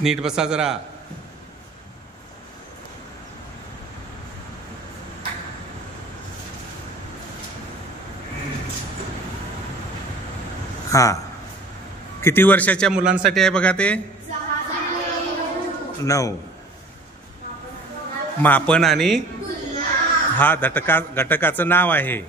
नीट बसा जरा. हा, किती वर्षाच्या मुलांसाठी आहे बघा ते? 9. मापन आणि हा घटकाचं नाव आहे.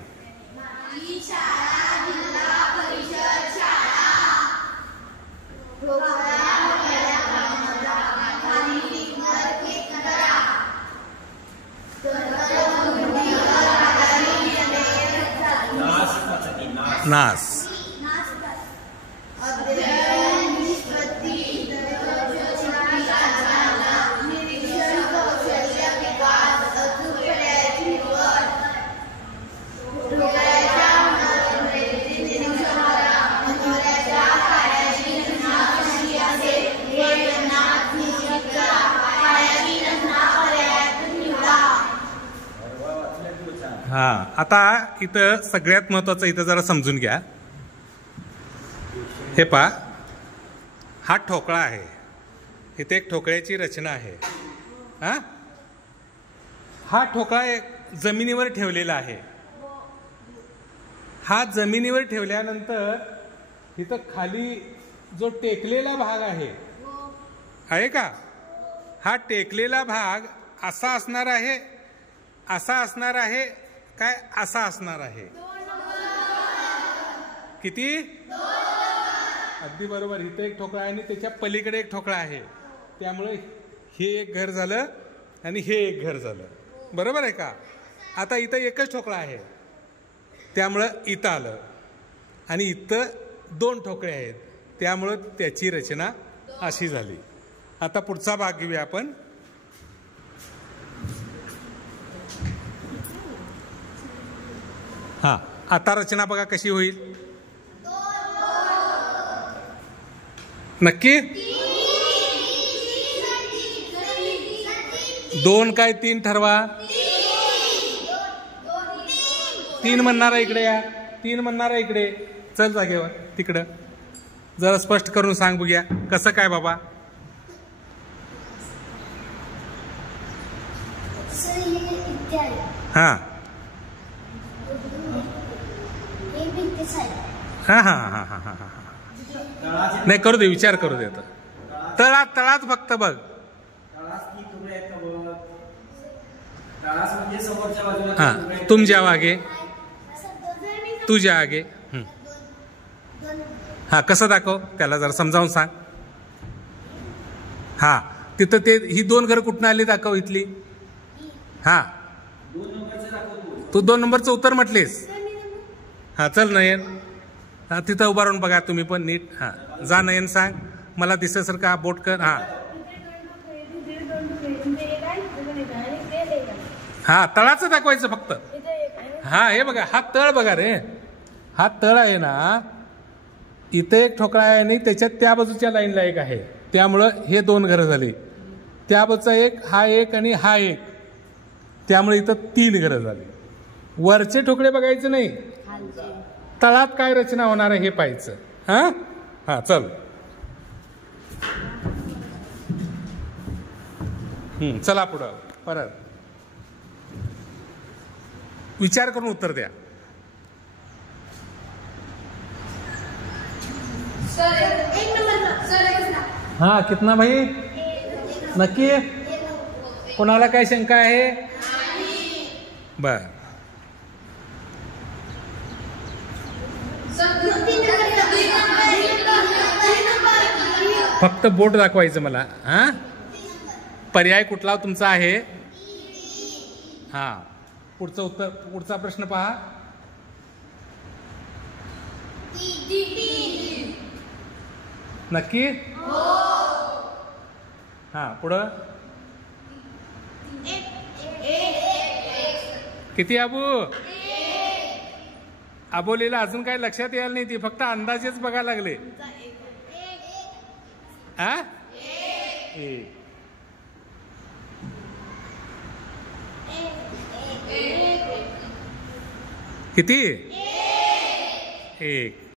नास. हा, आता इथं सगळ्यात महत्वाचं इथं जरा समजून घ्या. हे पहा, हा ठोकळा आहे. इथे एक ठोकळ्याची रचना आहे. हा ठोकळा एक जमिनीवर ठेवलेला आहे. हा जमिनीवर ठेवल्यानंतर इथं खाली जो टेकलेला भाग आहे का, हा टेकलेला भाग असा असणार आहे, असा असणार आहे काय, असा असणार आहे? किती? अगदी बरोबर. इथे एक ठोकळा आहे आणि त्याच्या पलीकडे एक ठोकळा आहे. त्यामुळे हे एक घर झालं आणि हे एक घर झालं. बरोबर आहे का? आता इथं एकच ठोकळा आहे, त्यामुळं इथं आलं. आणि इथं 2 ठोकळे आहेत, त्यामुळं त्याची रचना अशी झाली. आता पुढचा भाग घेऊया आपण. हा, आता रचना बघा कशी होईल. नक्की? 2 काय 3 ठरवा. 3 म्हणणारा इकडे या. 3 म्हणणारा इकडे चल जागेवर. तिकडं जरा स्पष्ट करून सांग बघूया कसं काय बाबा. हा हा हा हा हा हा हा नाही, करू दे, विचार करू दे. तळात फक्त बघ. हा, तुम जाओ आगे, तू जा आगे. हा, कसं दाखव त्याला, जरा समजावून सांग. हा, तिथं ते ही 2 घर कुठून आली दाखव इथली. हा, तू 2 नंबरचं उत्तर म्हटलीस. हा, चल नयन. हा, तिथं उभा राहून बघा तुम्ही पण नीट. हा, जा नयन, सांग मला दिसेसारखं हा बोट कर. हा हा, तळाचं दाखवायचं फक्त. हा, हे बघा, हा तळ बघा रे. हा तळ आहे ना, इथे एक ठोकळा आहे आणि त्याच्यात त्या बाजूच्या लाईनला एक आहे, त्यामुळं हे 2 घरं झाली. त्या बाजूचा एक, हा एक आणि हा एक, त्यामुळे इथं 3 घरं झाली. वरचे ठोकळे बघायचे नाही, तळात काय रचना होणार आहे हे पाहायचं. हा हा, चल. चला पुढं. परत विचार करून उत्तर द्या. हा, कितना भाई? नक्की? कोणाला काय शंका आहे? बर, फक्त बोट दाखवायचं मला. हा, पर्याय कुठला तुमचा आहे? हा, पुढचं उत्तर, पुढचा प्रश्न पहा. नक्की? हा, पुढं किती आबू? आबोलीला अजून काय लक्षात यायला नाही, ती फक्त अंदाजेच बघायला लागले. हा, 1. किती? 1.